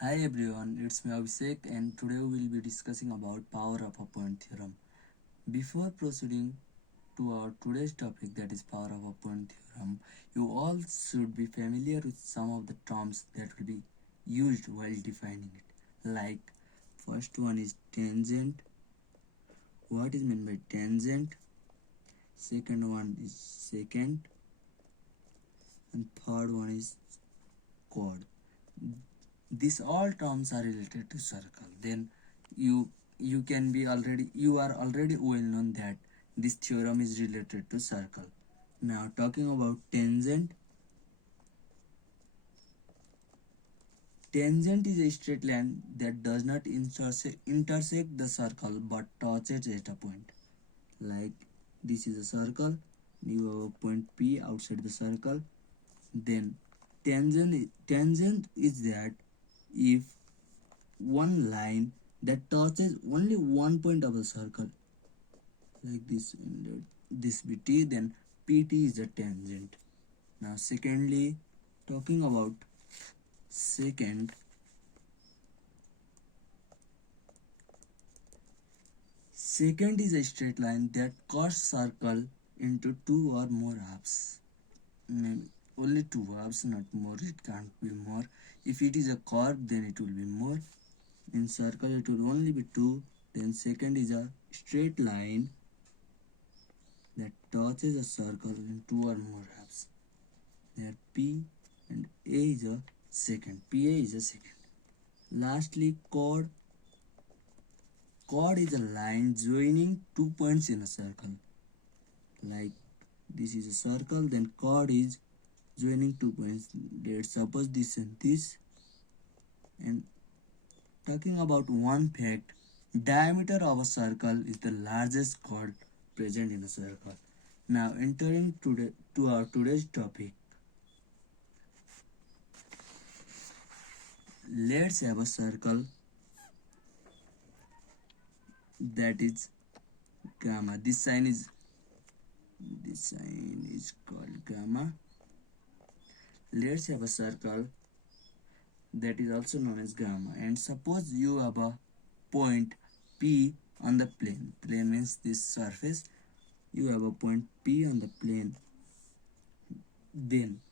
Hi everyone, it's me Abhishek and today we will be discussing about power of a point theorem. Before proceeding to our today's topic, that is power of a point theorem, you all should be familiar with some of the terms that will be used while defining it. Like first one is tangent. What is meant by tangent? Second one is secant and third one is chord. These all terms are related to circle. Then you you are already well known that this theorem is related to circle. Now talking about tangent. Tangent is a straight line that does not intersect the circle but touches at a point. Like this is a circle, you have a point P outside the circle. Then tangent is that if one line that touches only one point of the circle, like this, and this be T, then PT is a tangent. Now secondly, talking about secant. Secant is a straight line that cuts circle into two or more halves. Maybe only two halves, not more. It can't be more. If it is a curve, then it will be more. In circle, it will only be two. Then secant is a straight line that touches a circle in two or more halves. There P and A is a secant. PA is a secant. Lastly, chord. Chord is a line joining two points in a circle. Like this is a circle, then chord is joining two points. Let's suppose this and this. And talking about one fact, diameter of a circle is the largest chord present in a circle. Now entering to our today's topic, let's have a circle that is gamma. This sign is called gamma. Let's have a circle that is also known as gamma, and suppose you have a point P on the plane. Plane means this surface. You have a point P on the plane. Then,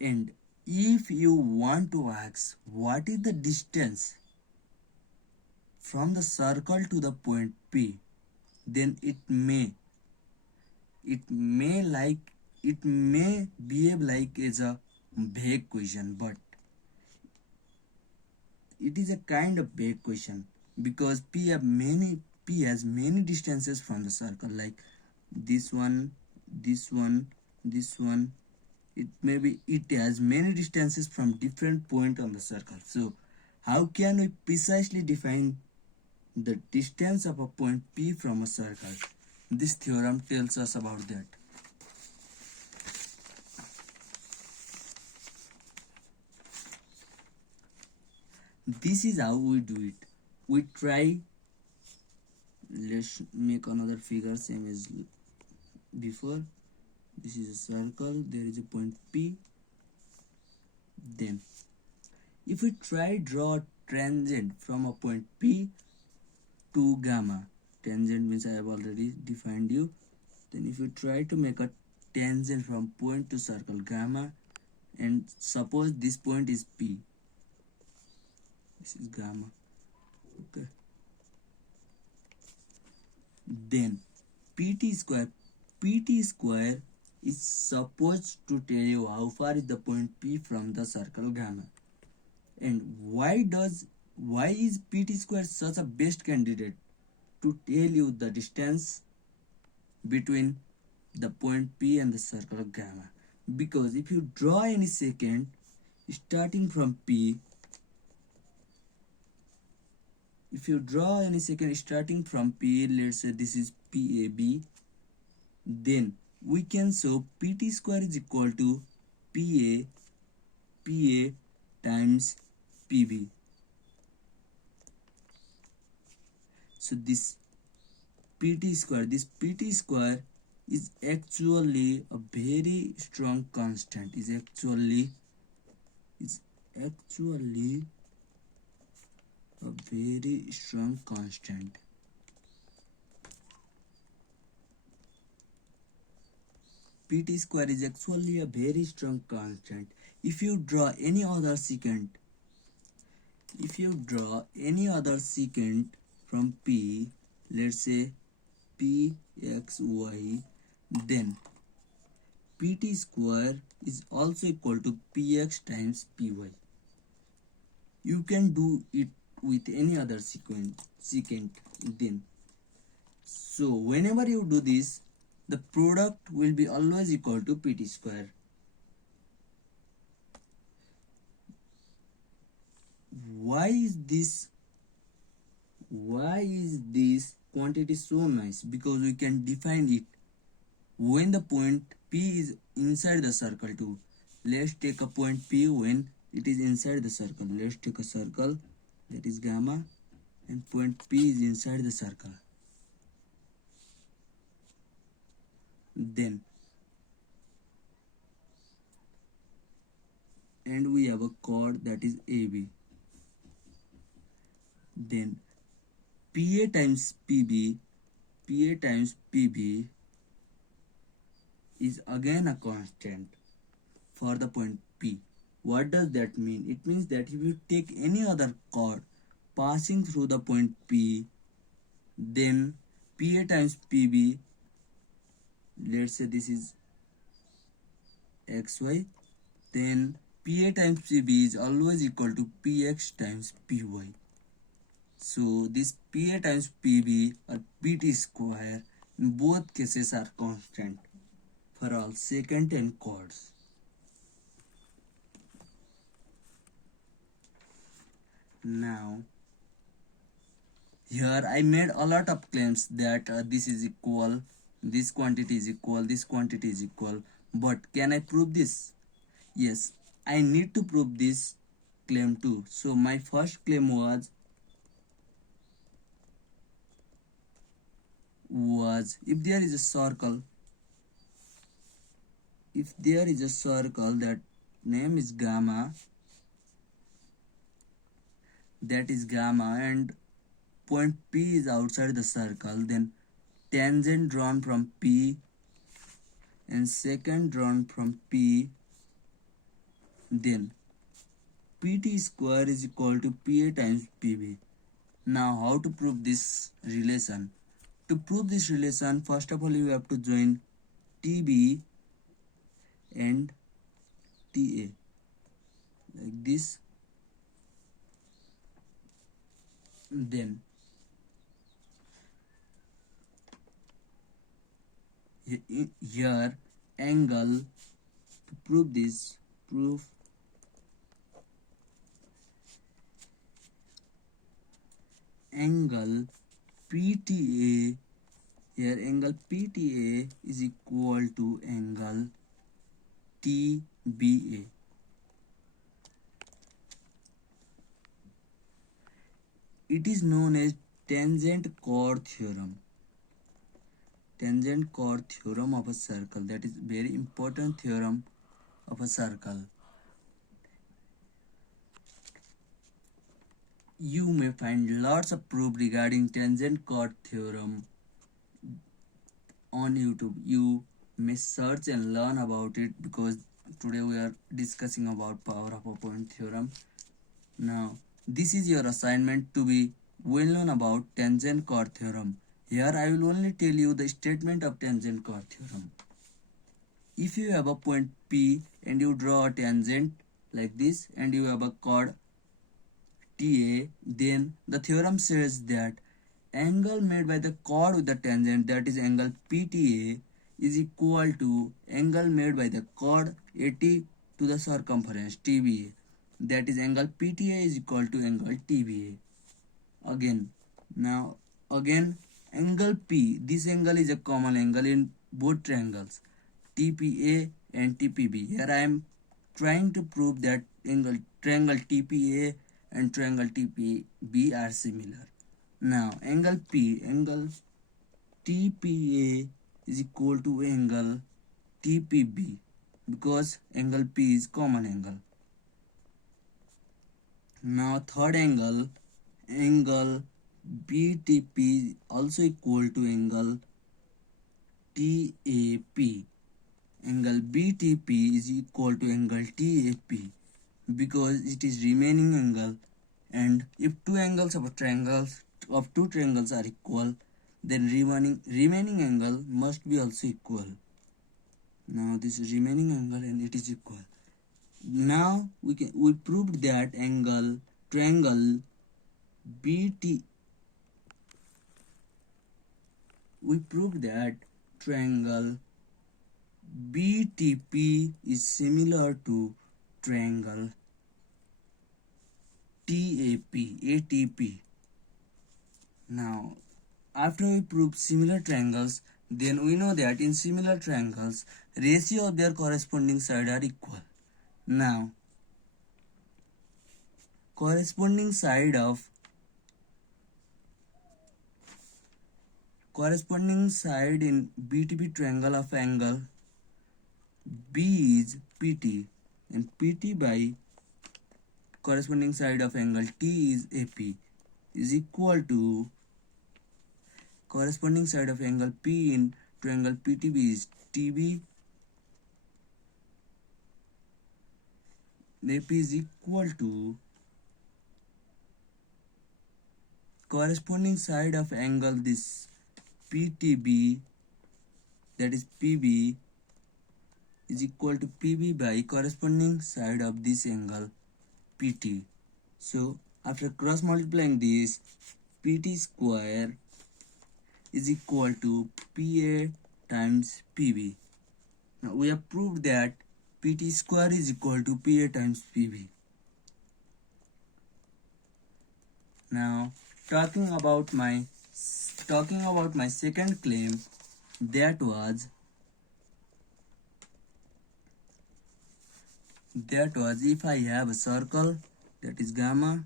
and if you want to ask what is the distance from the circle to the point P, then it may behave like as a vague question, but it is a kind of vague question because P has many distances from the circle, like this one, this one, this one. It has many distances from different point on the circle. So how can we precisely define the distance of a point P from a circle? This theorem tells us about that. This is how we do it. We try, let's make another figure same as before. This is a circle, there is a point P. Then if we try draw a tangent from a point P to gamma, tangent means I have already defined you. Then if you try to make a tangent from point to circle gamma, and suppose this point is P, this is gamma, okay, then pt square is supposed to tell you how far is the point P from the circle gamma. And why is pt square such a best candidate to tell you the distance between the point P and the circle gamma? Because if you draw any secant starting from P, let's say this is PAB, then we can show PT square is equal to PA times PB. So this PT square is actually a very strong constant. Is actually a very strong constant. Pt square is actually a very strong constant. If you draw any other secant, if you draw any other secant from P, let's say Pxy, then Pt square is also equal to Px times Py. You can do it with any other secant then. So whenever you do this, the product will be always equal to Pt square. Why is this quantity so nice? Because we can define it when the point P is inside the circle too. Let's take a point P when it is inside the circle. Let's take a circle that is gamma and point P is inside the circle. Then and we have a chord that is AB. Then PA times PB is again a constant for the point P. What does that mean? It means that if you take any other chord passing through the point P, then PA times PB, let's say this is XY, then PA times PB is always equal to PX times PY. So this PA times PB or Pt square in both cases are constant for all secant and chords. Now here I made a lot of claims that this is equal, this quantity is equal, this quantity is equal, but can I prove this? Yes, I need to prove this claim too. So my first claim was if there is a circle, that name is gamma, and point P is outside the circle, then tangent drawn from P and secant drawn from P, then Pt square is equal to Pa times Pb. Now how to prove this relation? To prove this relation, first of all you have to join Tb and Ta like this. Then here angle, to prove this, angle PTA, here angle PTA is equal to angle TBA. It is known as tangent chord theorem. Tangent chord theorem of a circle, that is very important theorem of a circle. You may find lots of proof regarding tangent chord theorem on YouTube. You may search and learn about it, because today we are discussing about power of a point theorem. Now this is your assignment to be well known about tangent chord theorem. Here I will only tell you the statement of tangent chord theorem. If you have a point P and you draw a tangent like this and you have a chord TA, then the theorem says that angle made by the chord with the tangent, that is angle PTA, is equal to angle made by the chord AT to the circumference TBA, that is angle PTA is equal to angle TBA. Again angle P, this angle is a common angle in both triangles TPA and TPB. Here I am trying to prove that triangle TPA and triangle TPB are similar. Now angle TPA is equal to angle TPB, because angle P is common angle. Now third angle BTP also equal to angle TAP. Angle BTP is equal to angle TAP because it is remaining angle, and if two angles of two triangles are equal, then remaining angle must be also equal. Now this is remaining angle and it is equal. Now we proved that triangle BT we proved that triangle BTP is similar to triangle ATP. Now, after we prove similar triangles, then we know that in similar triangles, ratio of their corresponding side are equal. Now, corresponding side in BTP triangle of angle B is PT, and PT by corresponding side of angle T is AP is equal to corresponding side of angle P in triangle PTB is TB. AP is equal to corresponding side of angle this PTB, that is PB, is equal to PB by corresponding side of this angle PT. So after cross multiplying this, PT square is equal to PA times PB. Now we have proved that PT square is equal to PA times PB. Now talking about my second claim, that was if I have a circle, that is gamma,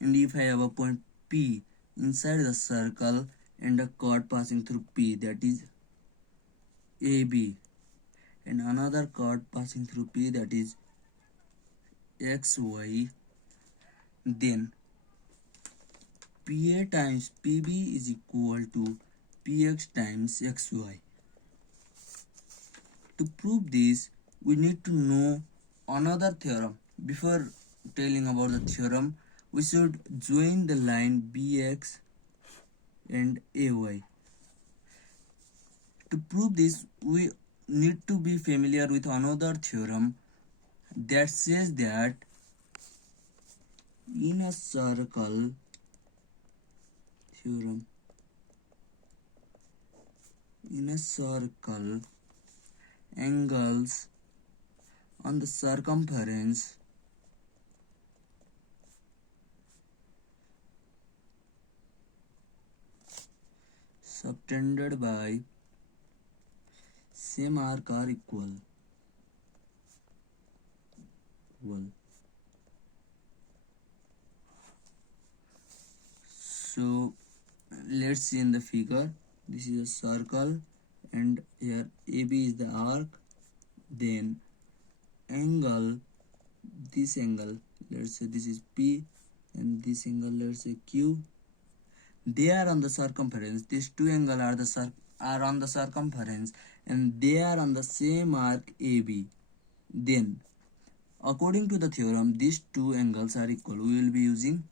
and if I have a point P inside the circle and a chord passing through P, that is AB, and another chord passing through P, that is XY, then PA times PB is equal to PX times XY. To prove this, we need to know another theorem. Before telling about the theorem, we should join the line BX and AY. To prove this, we need to be familiar with another theorem that says that in a circle, angles on the circumference subtended by same arc are equal. So let's see in the figure. This is a circle and here AB is the arc. Then this angle, let's say this is P, and this angle, let's say Q. They are on the circumference. These two angles are on the circumference and they are on the same arc AB. Then according to the theorem, these two angles are equal. We will be using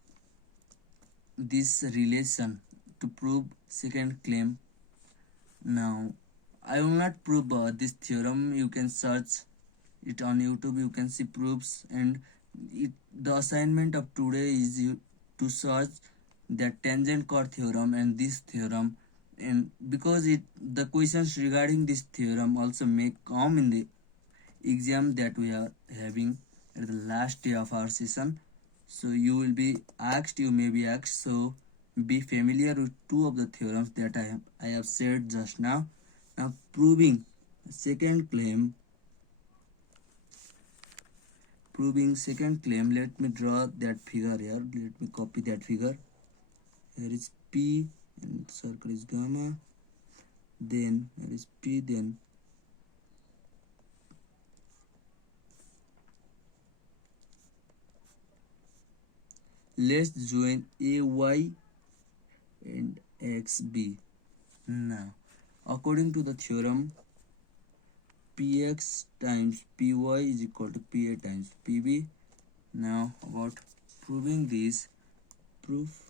this relation to prove second claim. Now I will not prove this theorem. You can search it on YouTube. You can see proofs, and the assignment of today is to search that tangent chord theorem and this theorem, and because the questions regarding this theorem also may come in the exam that we are having at the last day of our session. So you may be asked, so be familiar with two of the theorems that I have said just now. Now proving second claim, let me draw that figure here. Let me copy that figure. Here is P and circle is gamma. Then here is P, then Let's join AY and XB. Now, according to the theorem, Px times Py is equal to Pa times Pb. Now, about proving this, proof.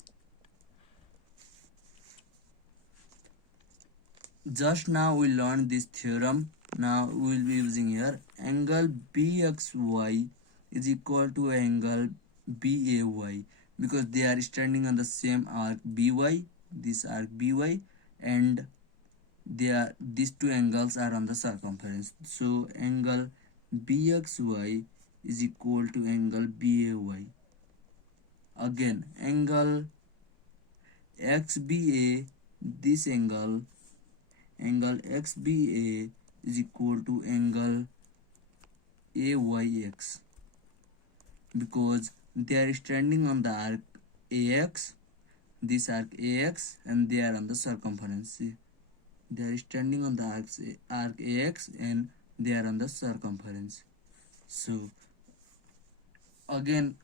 Just now we learned this theorem. Now we will be using here angle BXY is equal to angle BAY because they are standing on the same arc BY, this arc BY, and these two angles are on the circumference. So angle BXY is equal to angle BAY. Again, angle XBA, this angle XBA is equal to angle AYX because they are standing on the arc AX, this arc AX, and they are on the circumference. See, they are standing on the arc AX and they are on the circumference. So again,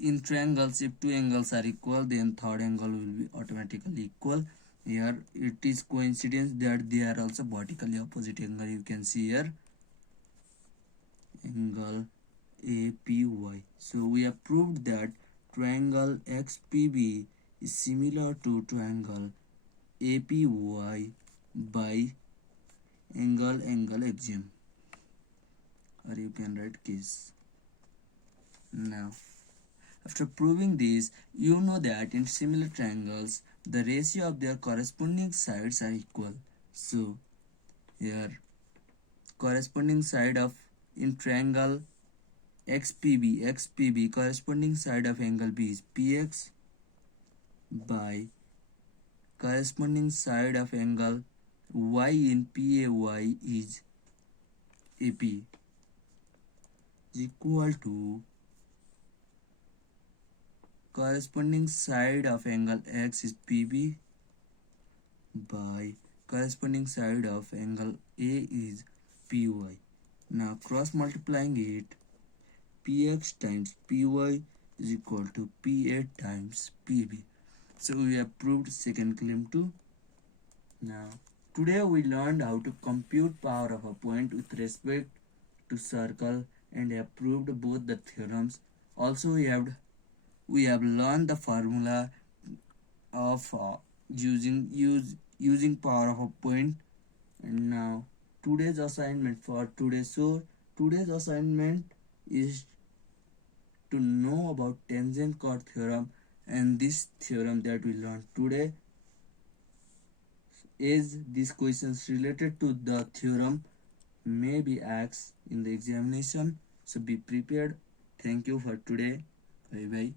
in triangles, if two angles are equal, then third angle will be automatically equal. Here it is coincidence that they are also vertically opposite angle. You can see here angle APY. So we have proved that triangle XPB is similar to triangle APY by angle axiom, or you can write case. Now, after proving this, you know that in similar triangles, the ratio of their corresponding sides are equal. So, here, corresponding side of in triangle XPB, corresponding side of angle B is PX by corresponding side of angle Y in PAY is AP is equal to corresponding side of angle X is PB by corresponding side of angle A is PY. Now cross multiplying it, PX times PY is equal to PA times PB. So we have proved second claim too. Now today we learned how to compute power of a point with respect to circle and have proved both the theorems. Also we have learned the formula of using power of a point. And now today's assignment for today. So today's assignment is to know about tangent chord theorem, and this theorem that we learned today is these questions related to the theorem may be asked in the examination. So be prepared. Thank you for today. Bye bye.